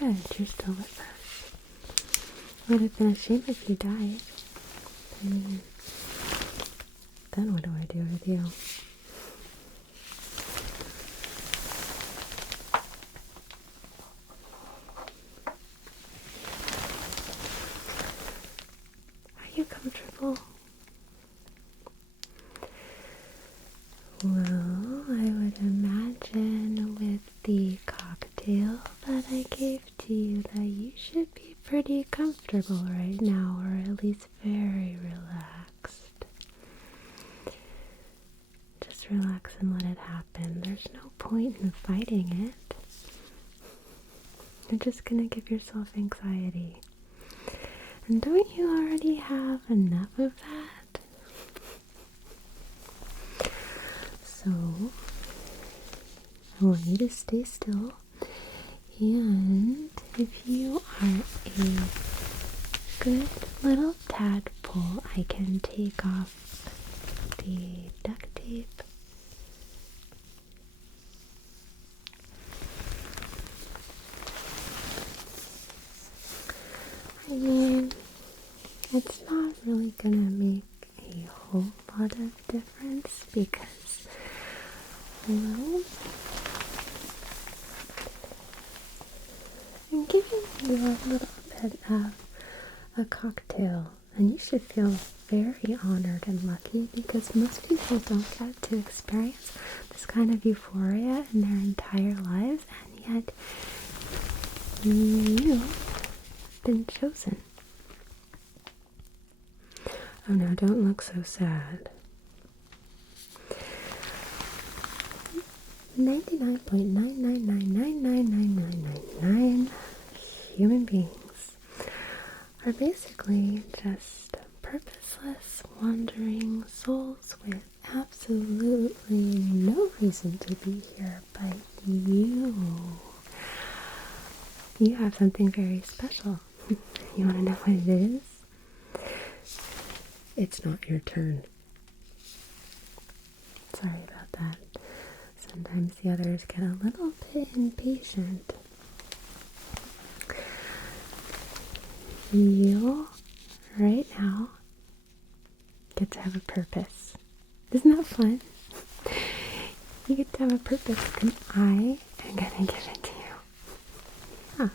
Good, you're still with us. Would have been a shame if you died. Then what do I do with you? Are you comfortable? Well, I would imagine with the cocktail that I gave to you that you should be pretty comfortable right now, or at least very relaxed. Just relax and let it happen. There's no point in fighting it. You're just gonna give yourself anxiety. And don't you already have enough of that? So, I want you to stay still. And if you are a good little tadpole, I can take off the duct tape. I mean, it's not really gonna make a whole lot of difference because, well, I'm giving you a little bit of a cocktail, and you should feel very honored and lucky because most people don't get to experience this kind of euphoria in their entire lives, and yet you've been chosen. Oh no, don't look so sad. 99.999999999 human beings are basically just purposeless, wandering souls with absolutely no reason to be here but you. You have something very special. You want to know what it is? It's not your turn. Sorry about that. Sometimes the others get a little bit impatient. You, right now, get to have a purpose. Isn't that fun? You get to have a purpose, and I am going to give it to you. Yeah.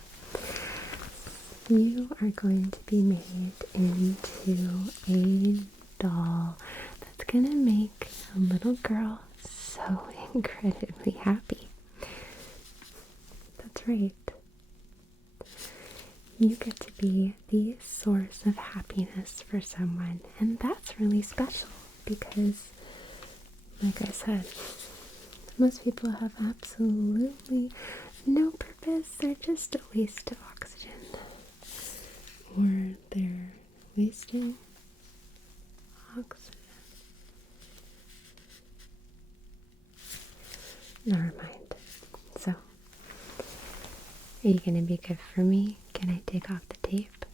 You are going to be made into a doll that's going to make a little girl so incredibly happy. That's right. You get to be the source of happiness for someone, and that's really special because, like I said, most people have absolutely no purpose. They're just a waste of oxygen, or they're wasting oxygen. Never mind. So, are you gonna be good for me? Can I take off the tape?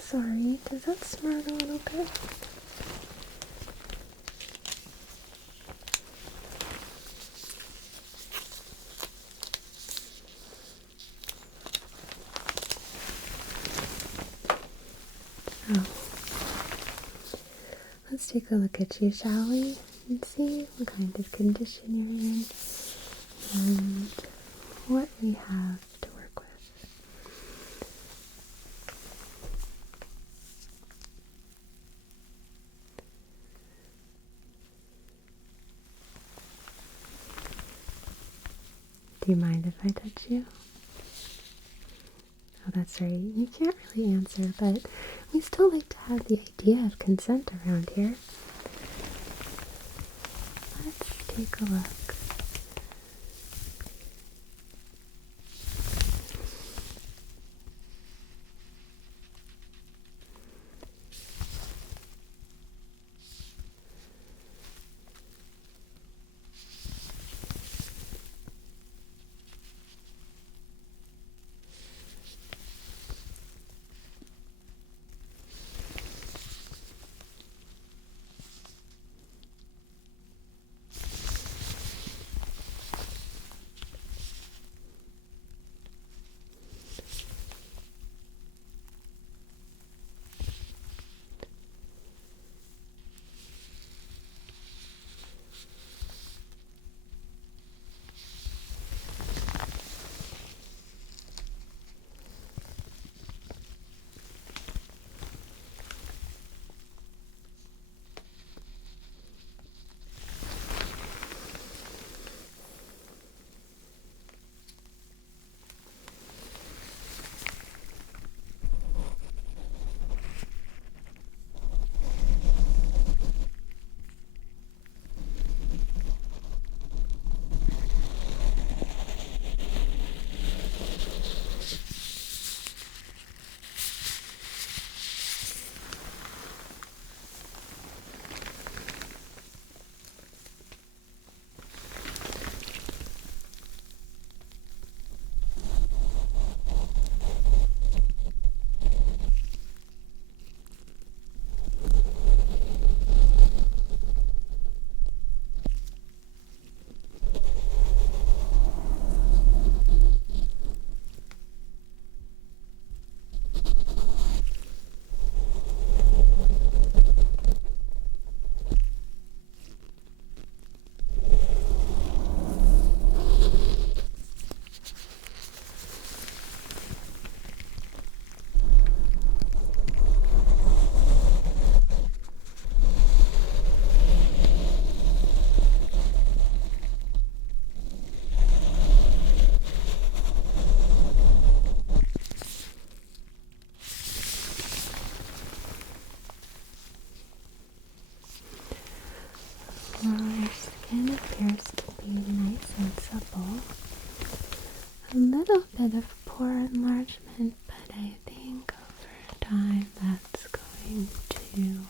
Sorry, does that smart a little bit? Oh. Let's take a look at you, shall we? And see what kind of condition you're in and what we have to work with. Do you mind if I touch you? Oh, that's right. You can't really answer, but we still like to have the idea of consent around here. Let's take a look. hairs can be nice and supple. A little bit of pore enlargement, but I think over time that's going to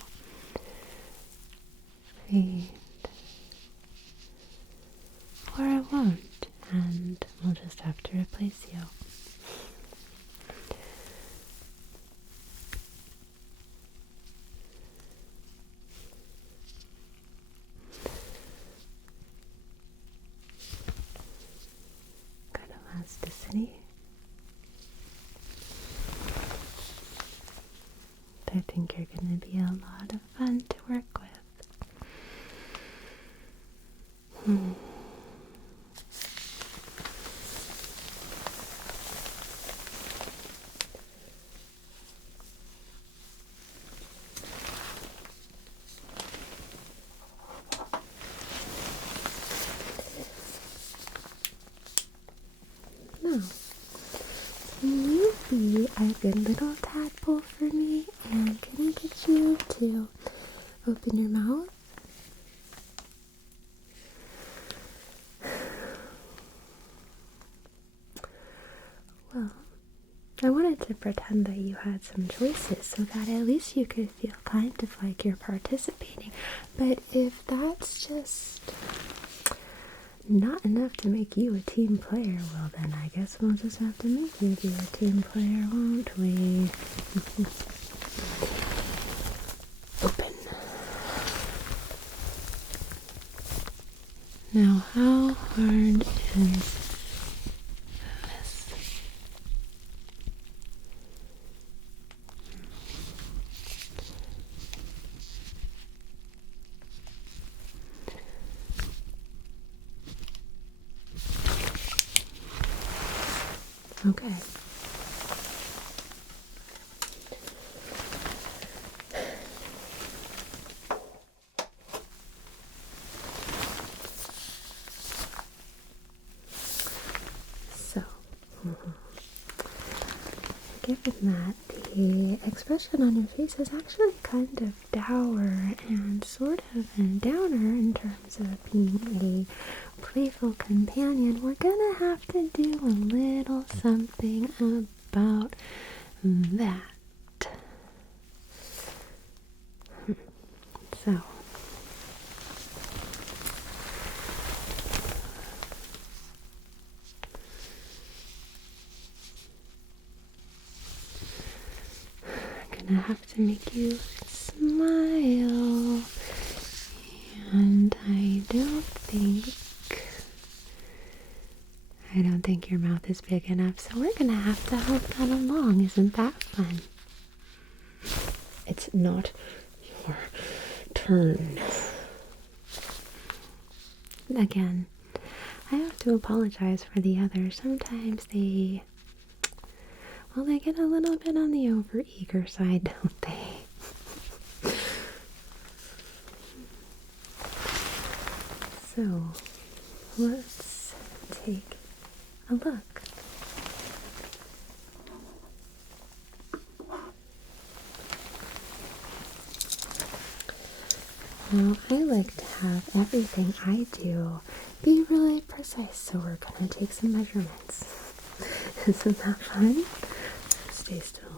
fade. Or it won't, and we'll just have to replace you. Good elasticity. I think you're going to be a lot of fun to work with. Now, can you be a good little tadpole for me? And can I get you to open your mouth? Well, I wanted to pretend that you had some choices so that at least you could feel kind of like you're participating. But if that's just not enough to make you a team player, well then I guess we'll just have to make you be a team player, won't we? Open. Now how hard is this? Okay. So, given that the expression on your face is actually kind of dour and sort of a downer in terms of being a playful companion, we're gonna have to do a little something about that. So, I'm gonna have to make you smile, and I don't think your mouth is big enough, so we're gonna have to help that along. Isn't that fun? It's not your turn. Again, I have to apologize for the others. Sometimes they get a little bit on the overeager side, don't they? So, let's take a look. Now, I like to have everything I do be really precise, so we're going to take some measurements. Isn't that fun? Stay still.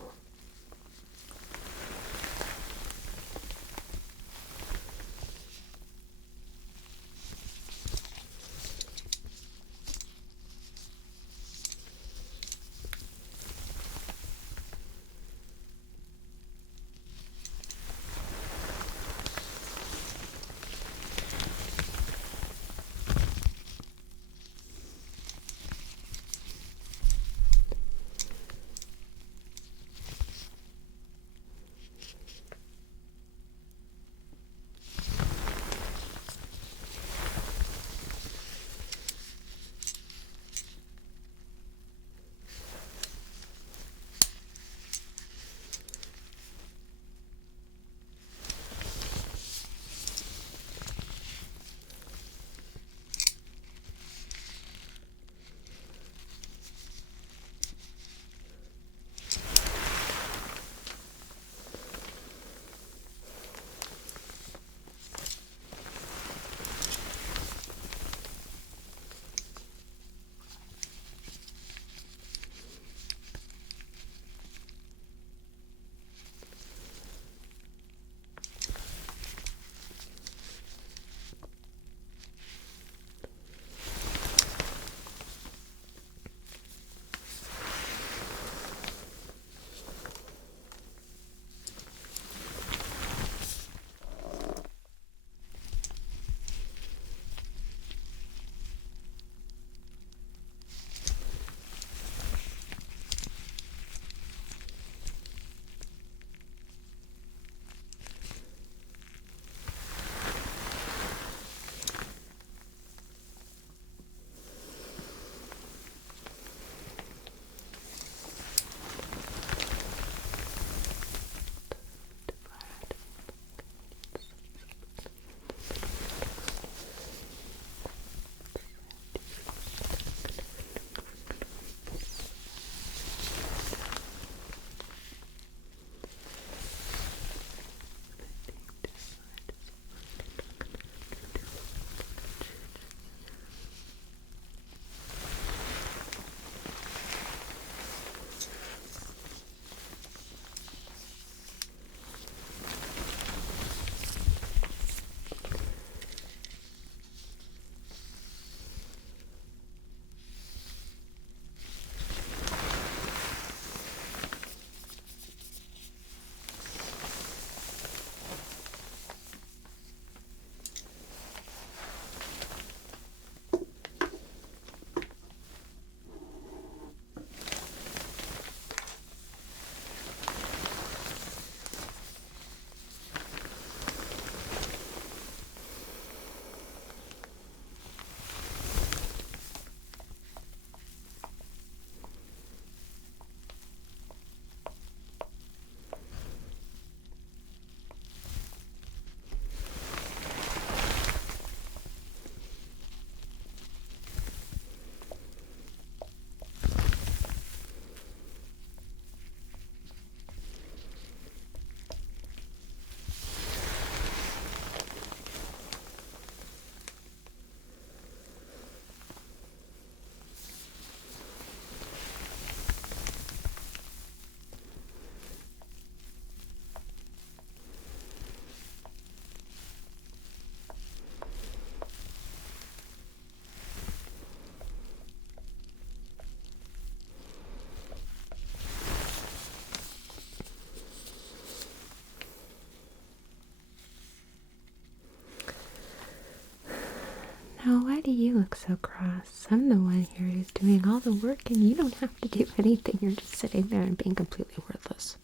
Now, why do you look so cross? I'm the one here who's doing all the work, and you don't have to do anything. You're just sitting there and being completely worthless.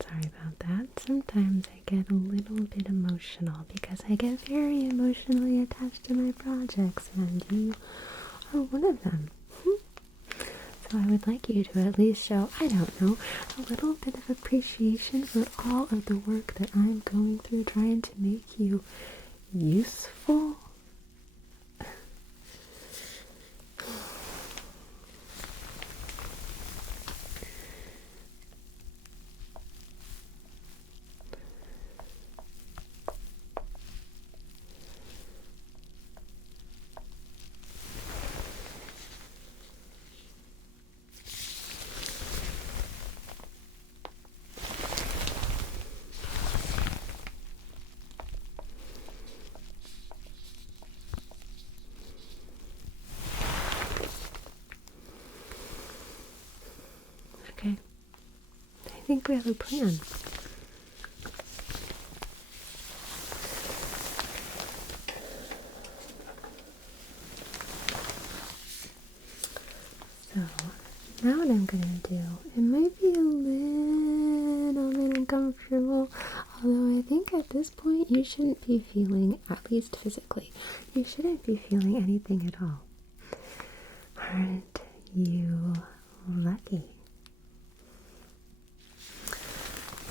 Sorry about that. Sometimes I get a little bit emotional because I get very emotionally attached to my projects, and you are one of them. So I would like you to at least show, I don't know, a little bit of appreciation for all of the work that I'm going through trying to make you useful. Okay, I think we have a plan. So, now what I'm gonna do, it might be a little bit uncomfortable, although I think at this point you shouldn't be feeling, at least physically, you shouldn't be feeling anything at all. Aren't you lucky?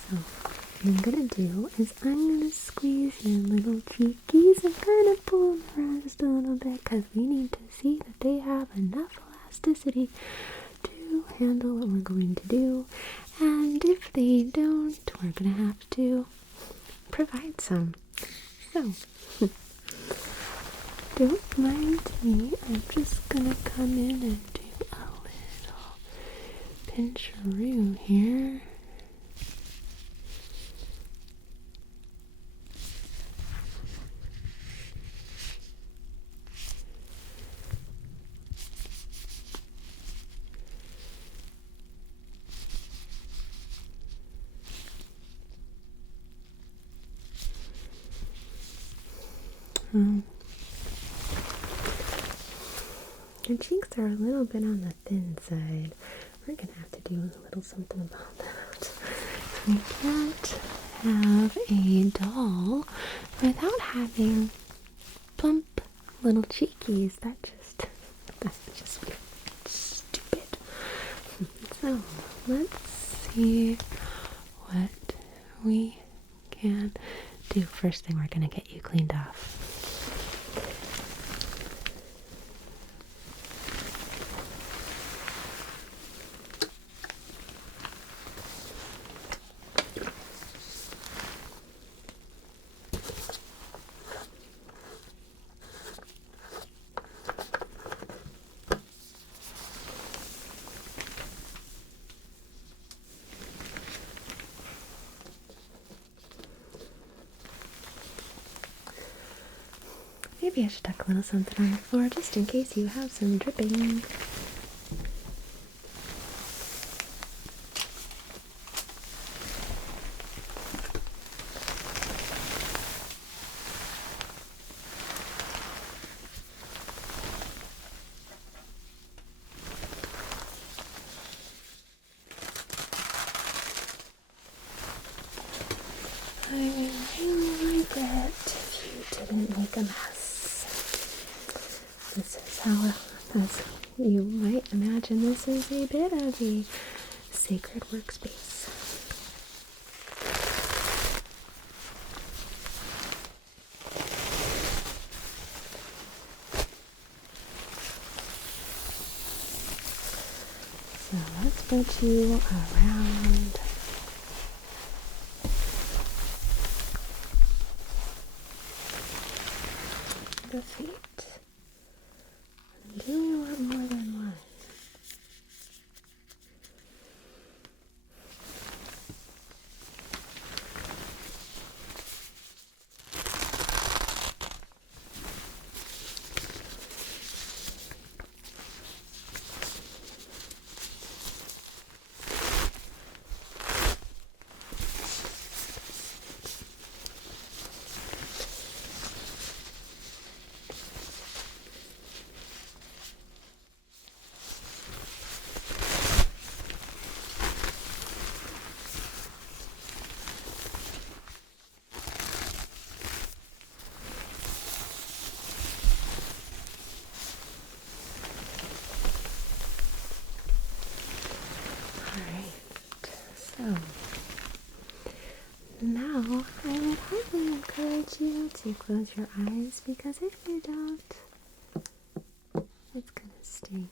So, what I'm gonna do is I'm gonna squeeze your little cheekies and kind of pull them around just a little bit because we need to see that they have enough elasticity to handle what we're going to do. And if they don't, we're gonna have to provide some. So, don't mind me. I'm just gonna come in and do a little pincharoo here. Your cheeks are a little bit on the thin side. We're gonna have to do a little something about that. We can't have a doll without having plump little cheekies. That's just stupid. So let's see what we can do. First thing, we're gonna get you cleaned off. Maybe I should tuck a little something on the floor just in case you have some dripping. I really regret if you didn't make a mess. This is how, as you might imagine, this is a bit of a sacred workspace. So let's put you around the feet. Do you want more than one? Now, I would highly encourage you to close your eyes because if you don't, it's gonna sting.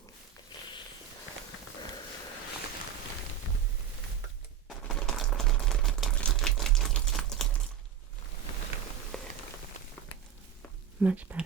Much better.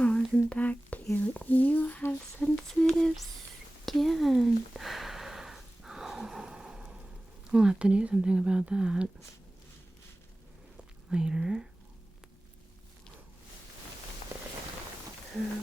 Oh, isn't that cute? You have sensitive skin. We'll have to do something about that later. Okay.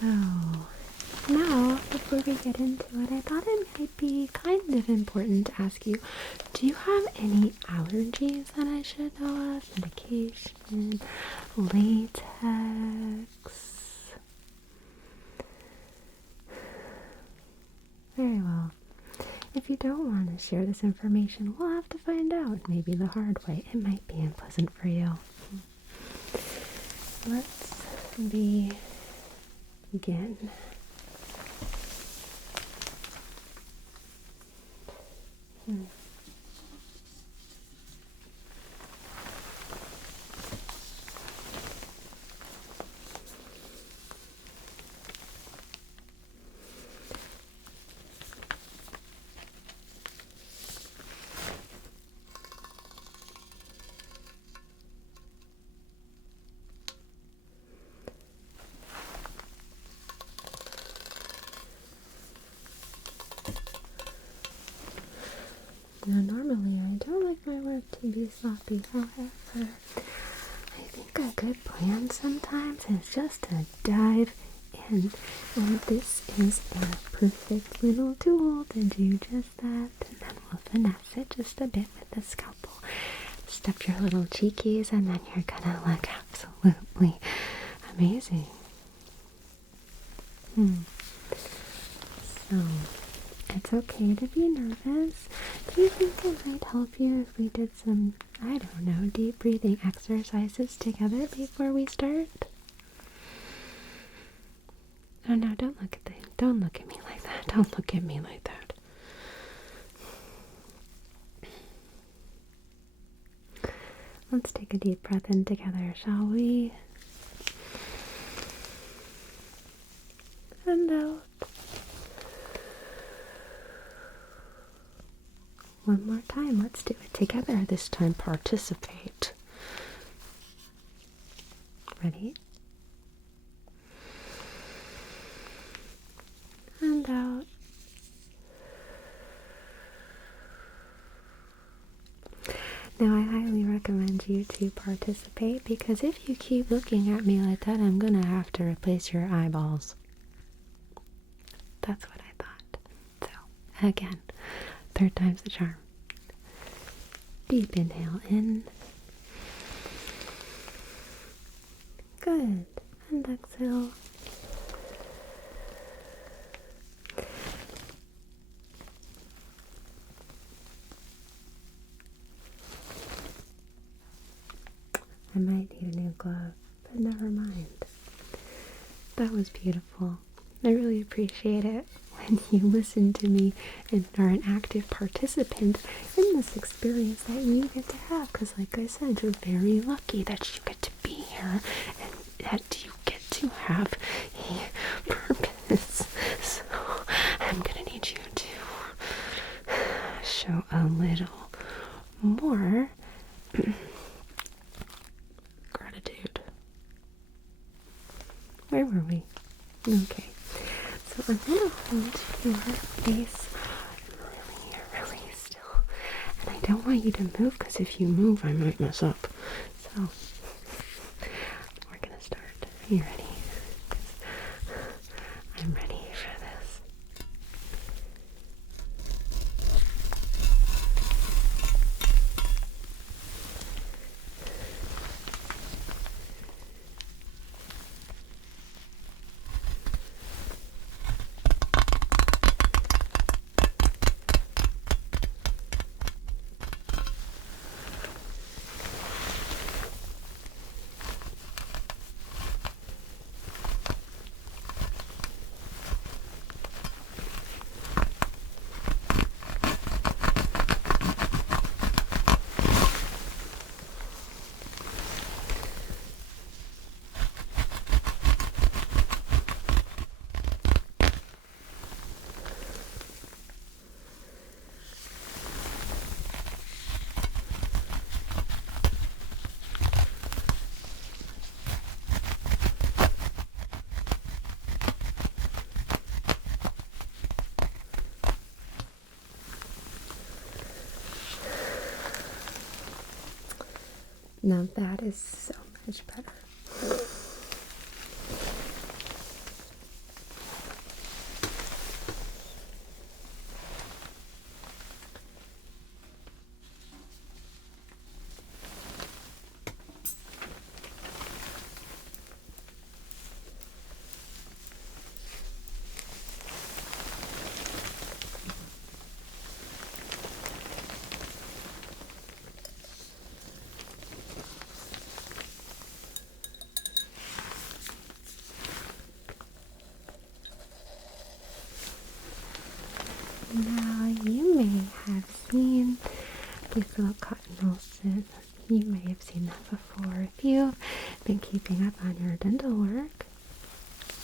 So, now, before we get into it, I thought it might be kind of important to ask you, do you have any allergies that I should know of? Medication, latex? Very well. If you don't want to share this information, we'll have to find out, maybe the hard way. It might be unpleasant for you. Let's begin. Now, normally I don't like my work to be sloppy, however, I think a good plan sometimes is just to dive in, and this is a perfect little tool to do just that, and then we'll finesse it just a bit with the scalpel. Stuff your little cheekies, and then you're gonna look absolutely amazing. So, it's okay to be nervous. Do you think it might help you if we did some, I don't know, deep breathing exercises together before we start? Oh no, don't look at me like that. Don't look at me like that. Let's take a deep breath in together, shall we? And out. One more time. Let's do it together. This time, participate. Ready? And out. Now, I highly recommend you to participate because if you keep looking at me like that, I'm gonna have to replace your eyeballs. That's what I thought. So, again, third time's the charm. Deep inhale in. Good. And exhale. I might need a new glove, but never mind. That was beautiful. I really appreciate it when you listen to me and are an active participant in this experience that you get to have. Because like I said, you're very lucky that you get to be here and that you get to have a purpose. So I'm going to need you to show a little more gratitude. Where were we? Okay. So I'm going to hold your face really still. And I don't want you to move because if you move, I might mess up. So we're going to start. Are you ready? I'm ready for this. Now that is so much better. Now you may have seen these little cotton rolls. You may have seen that before. If you've been keeping up on your dental work,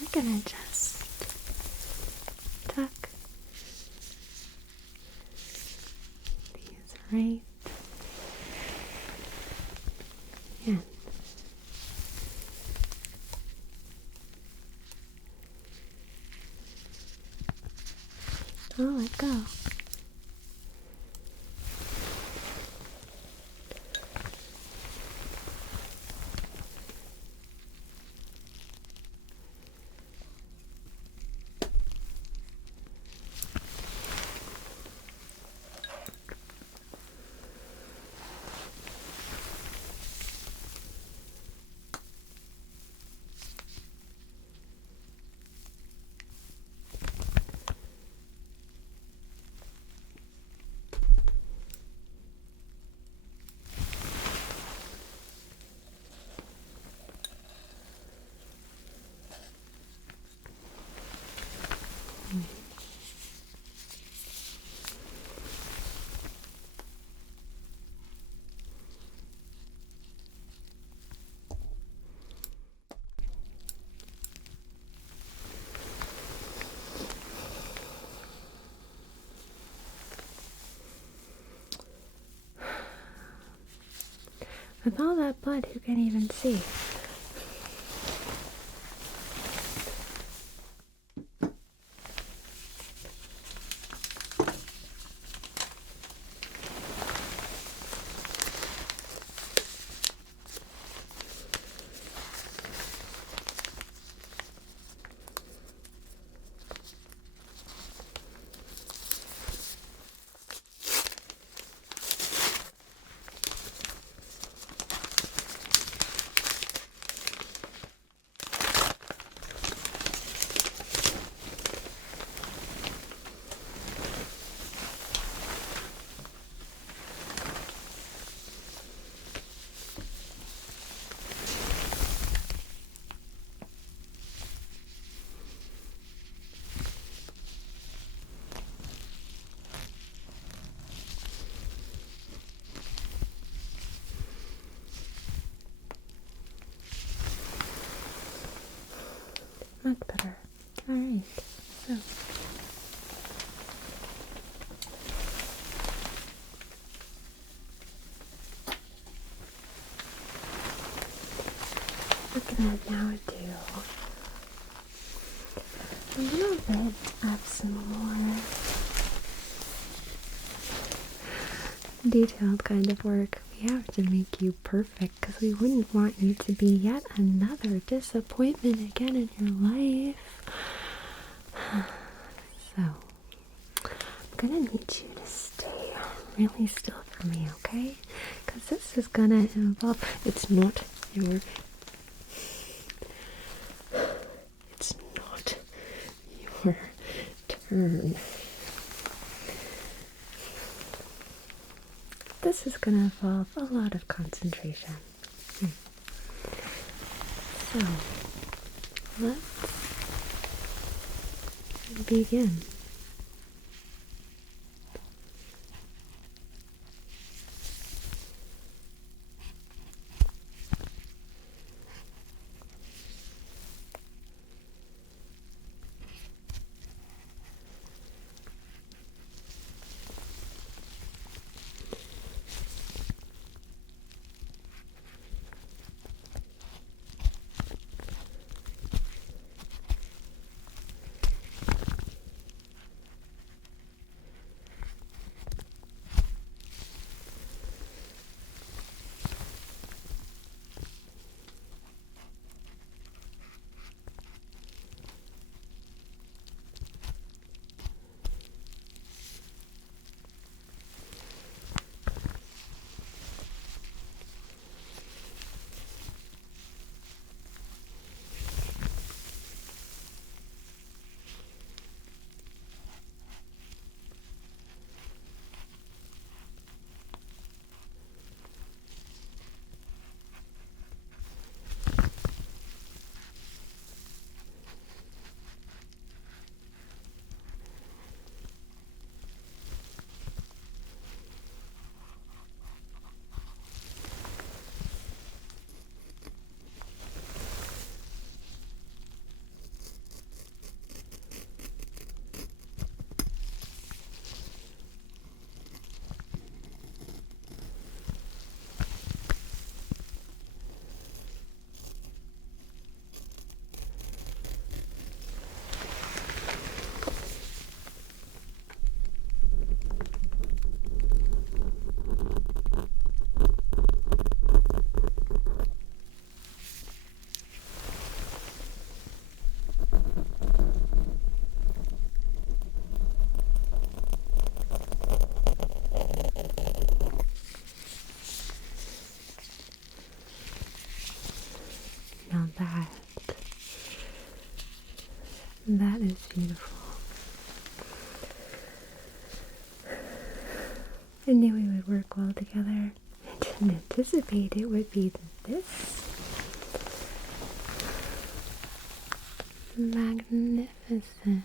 we're gonna just tuck these right in. Oh, let go. With all that blood, who can even see? Much better. Alright, so we're gonna now do a little bit of some more detailed kind of work. We have to make you perfect because we wouldn't want you to be yet another disappointment again in your life. So, I'm gonna need you to stay really still for me, okay? Because this is gonna involve. It's not your turn. This is going to involve a lot of concentration. So, let's begin. Now that is beautiful. I knew we would work well together. I didn't anticipate it would be this magnificent.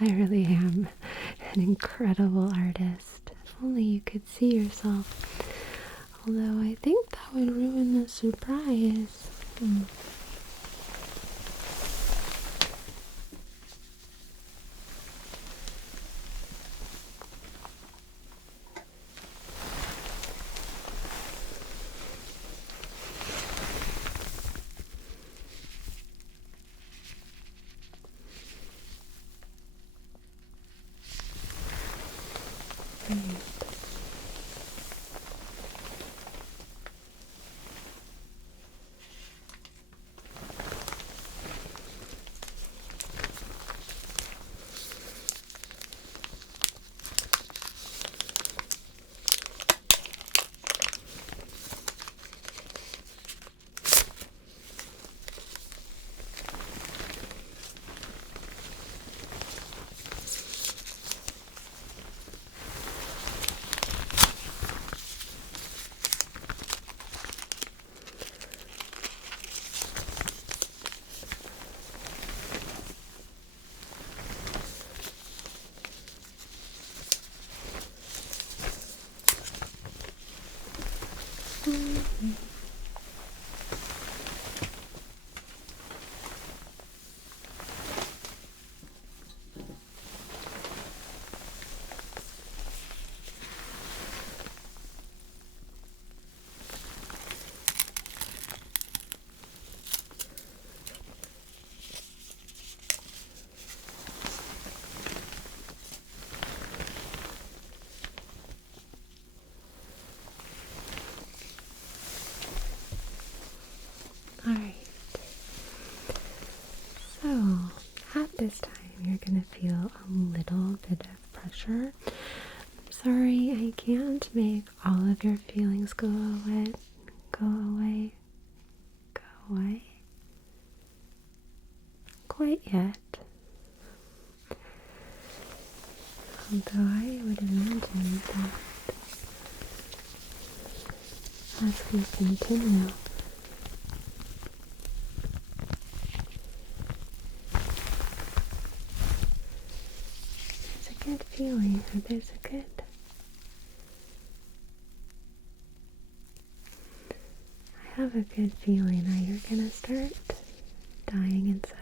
I really am an incredible artist. If only you could see yourself. Although I think that would ruin the surprise. Mhm. Alright, so at this time you're going to feel a little bit of pressure. I'm sorry, I can't make all of your feelings go away. Go away. Go away. Quite yet. Although I would imagine that as we continue, there's a good feeling, or there's a good, I have a good feeling that you're gonna start dying inside.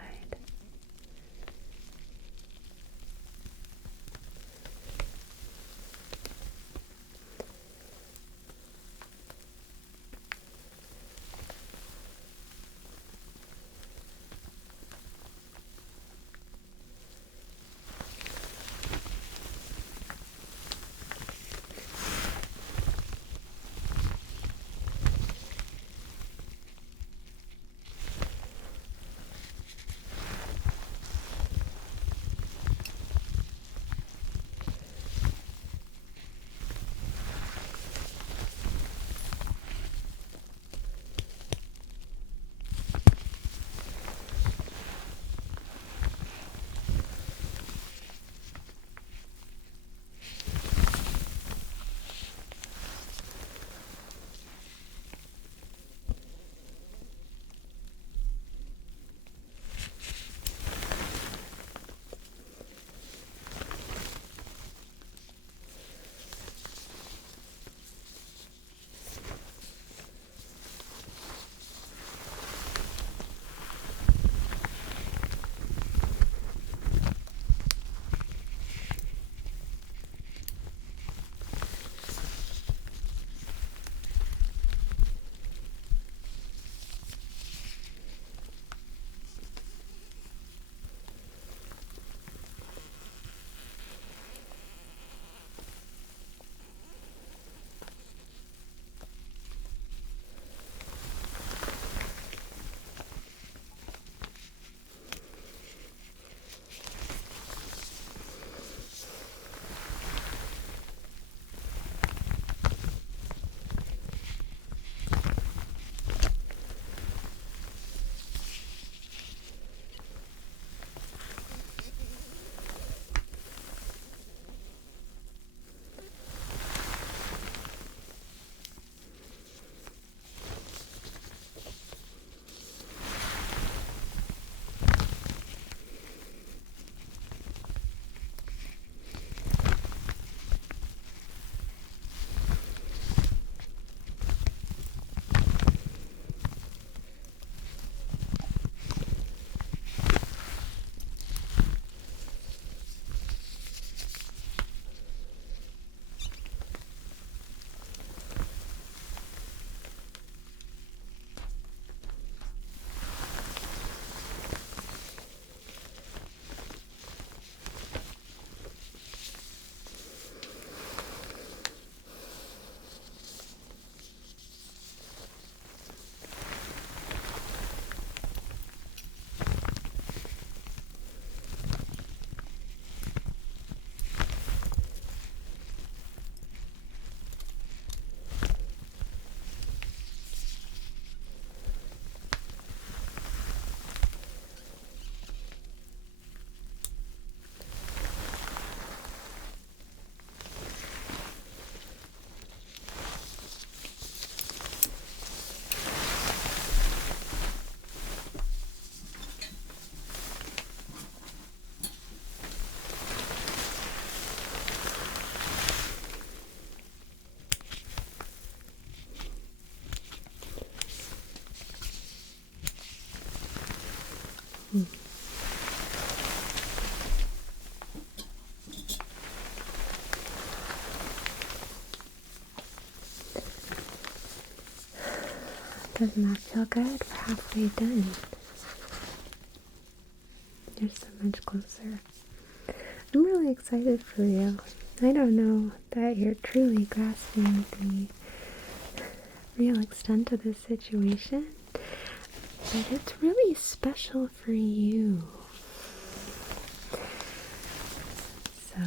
Hmm. Doesn't that feel good? We're halfway done. You're so much closer. I'm really excited for you. I don't know that you're truly grasping the real extent of the situation, but it's really special for you. So,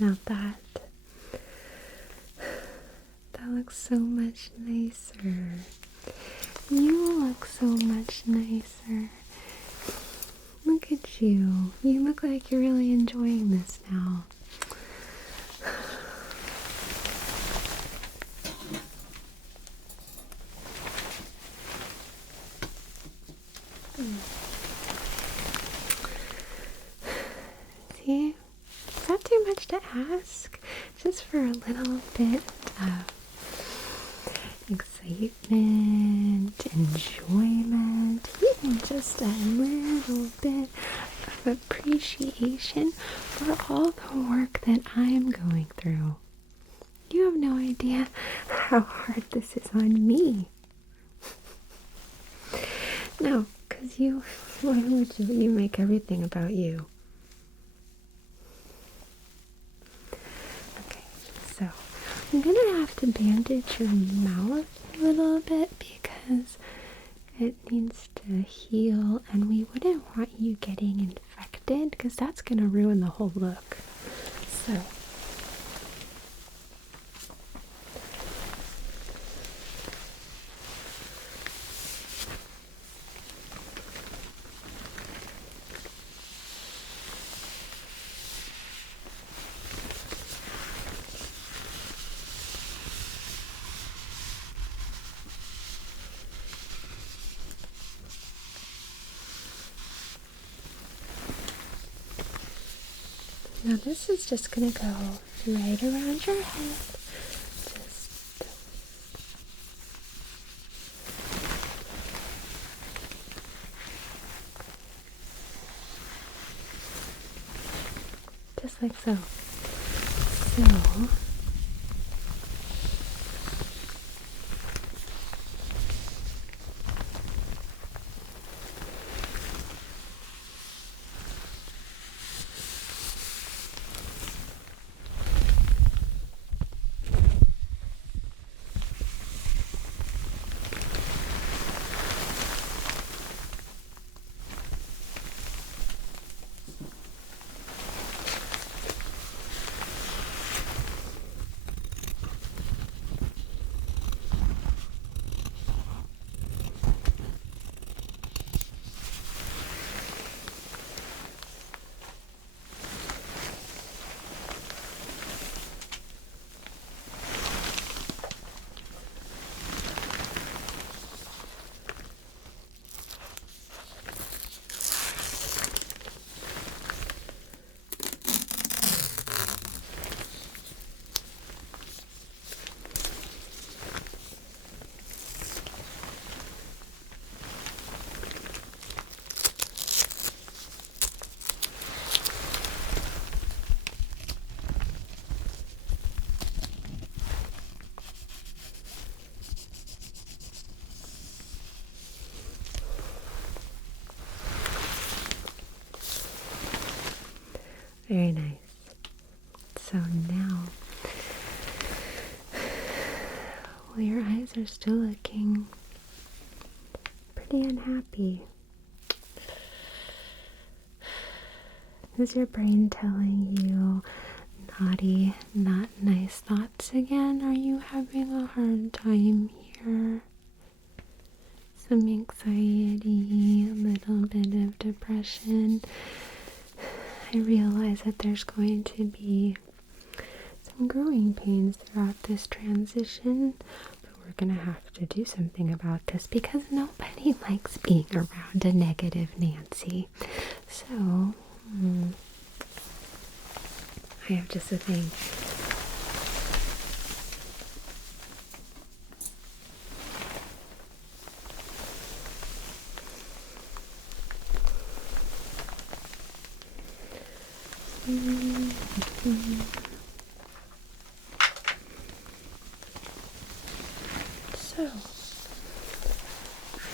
now that looks so much nicer. You look so much nicer. Look at you. You look like you're really enjoying this now. See? It's not too much to ask. Just for a little bit of excitement, enjoyment, even just a little bit of appreciation for all the work that I'm going through. You have no idea how hard this is on me. No, because why would you make everything about you? Okay, so I'm gonna have to bandage your mouth a little bit because it needs to heal, and we wouldn't want you getting infected because that's going to ruin the whole look. So, now this is just going to go right around your head. Just like so. So, very nice. So now, well, your eyes are still looking pretty unhappy. Is your brain telling you naughty, not nice thoughts again? Are you having a hard time here? Some anxiety, a little bit of depression. I realize that there's going to be some growing pains throughout this transition, but we're going to have to do something about this because nobody likes being around a negative Nancy. So, I have just a thing. So,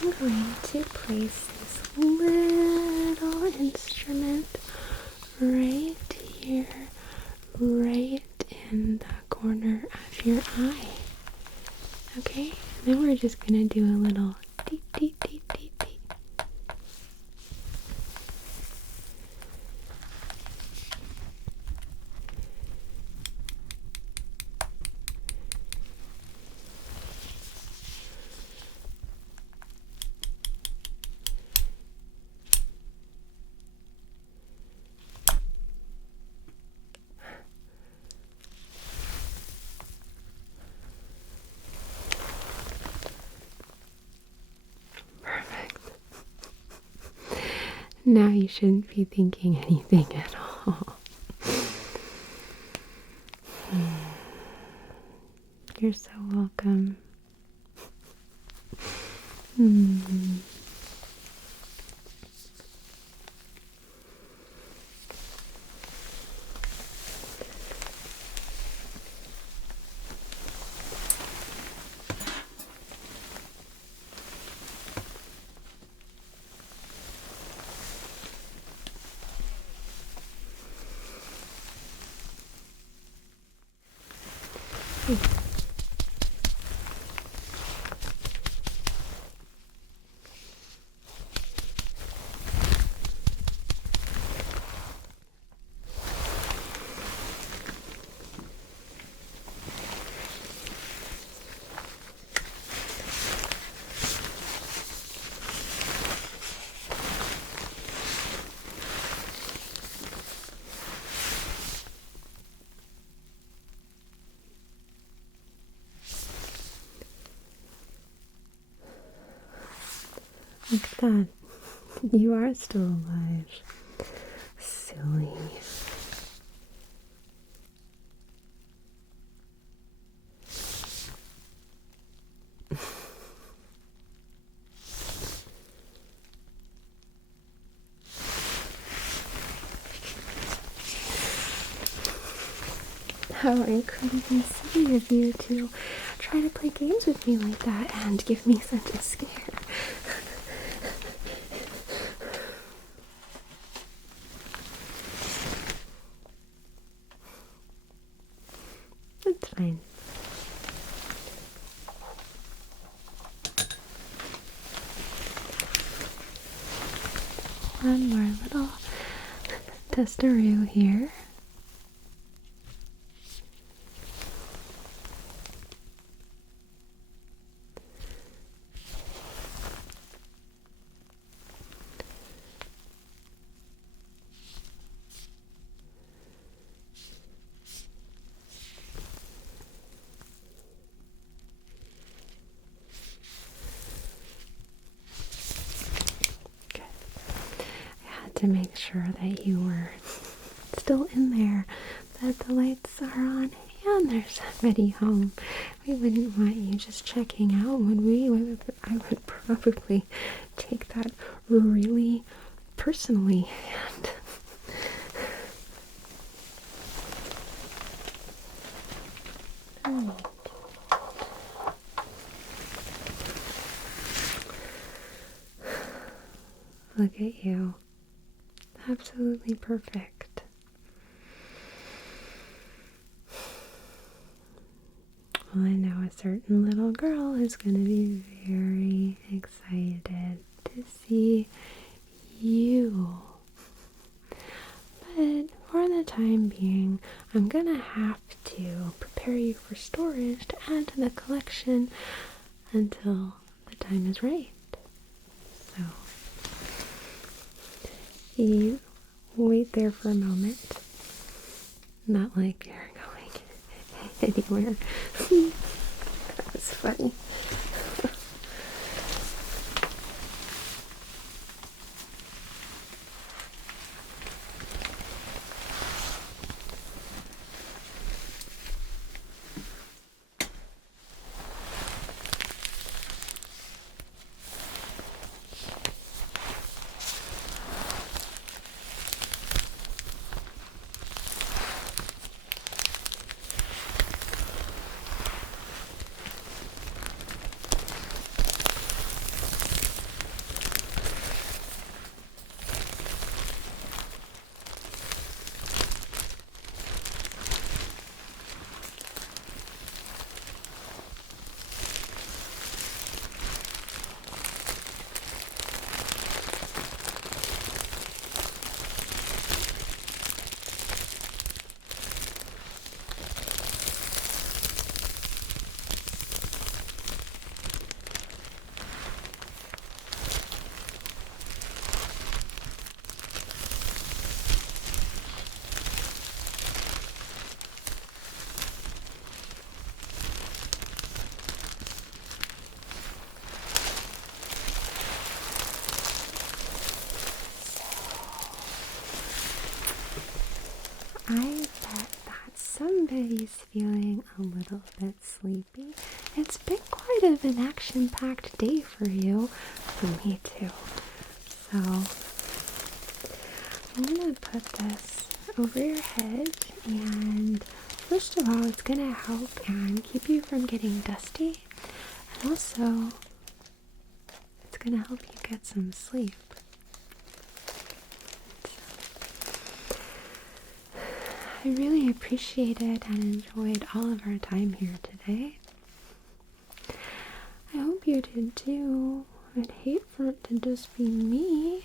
I'm going to place this little instrument right here, right in the corner of your eye. Okay? And then we're just going to do a little deep, deep, deep, deep, deep. Now you shouldn't be thinking anything at all. You're so welcome. Look at that. You are still alive. Silly. How incredibly silly of you to try to play games with me like that and give me such a scare. That's fine. One more little testaroo here. To make sure that you were still in there, that the lights are on and there's somebody home. We wouldn't want you just checking out, would we? I would probably take that really personally. And look at you. Absolutely perfect. Well, I know a certain little girl is going to be very excited to see you. But for the time being, I'm going to have to prepare you for storage to add to the collection until the time is right. So, you wait there for a moment. Not like you're going anywhere. That's funny. I bet that somebody's feeling a little bit sleepy. It's been quite of an action-packed day for you. For me too. So, I'm going to put this over your head, and first of all, it's going to help and keep you from getting dusty. And also, it's going to help you get some sleep. I really appreciated and enjoyed all of our time here today. I hope you did too. I'd hate for it to just be me.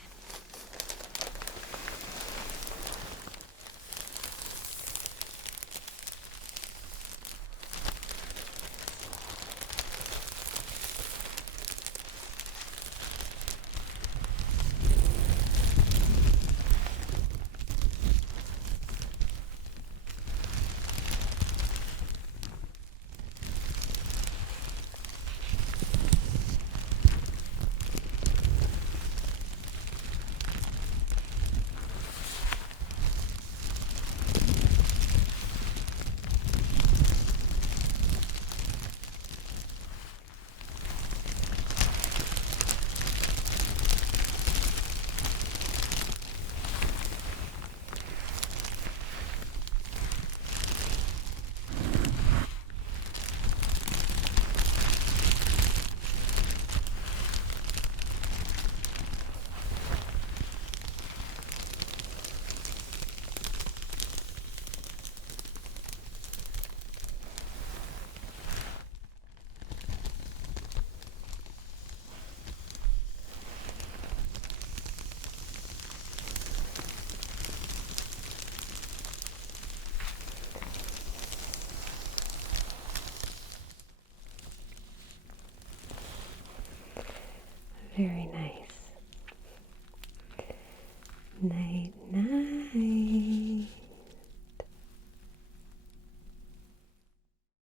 Very nice. Night, night.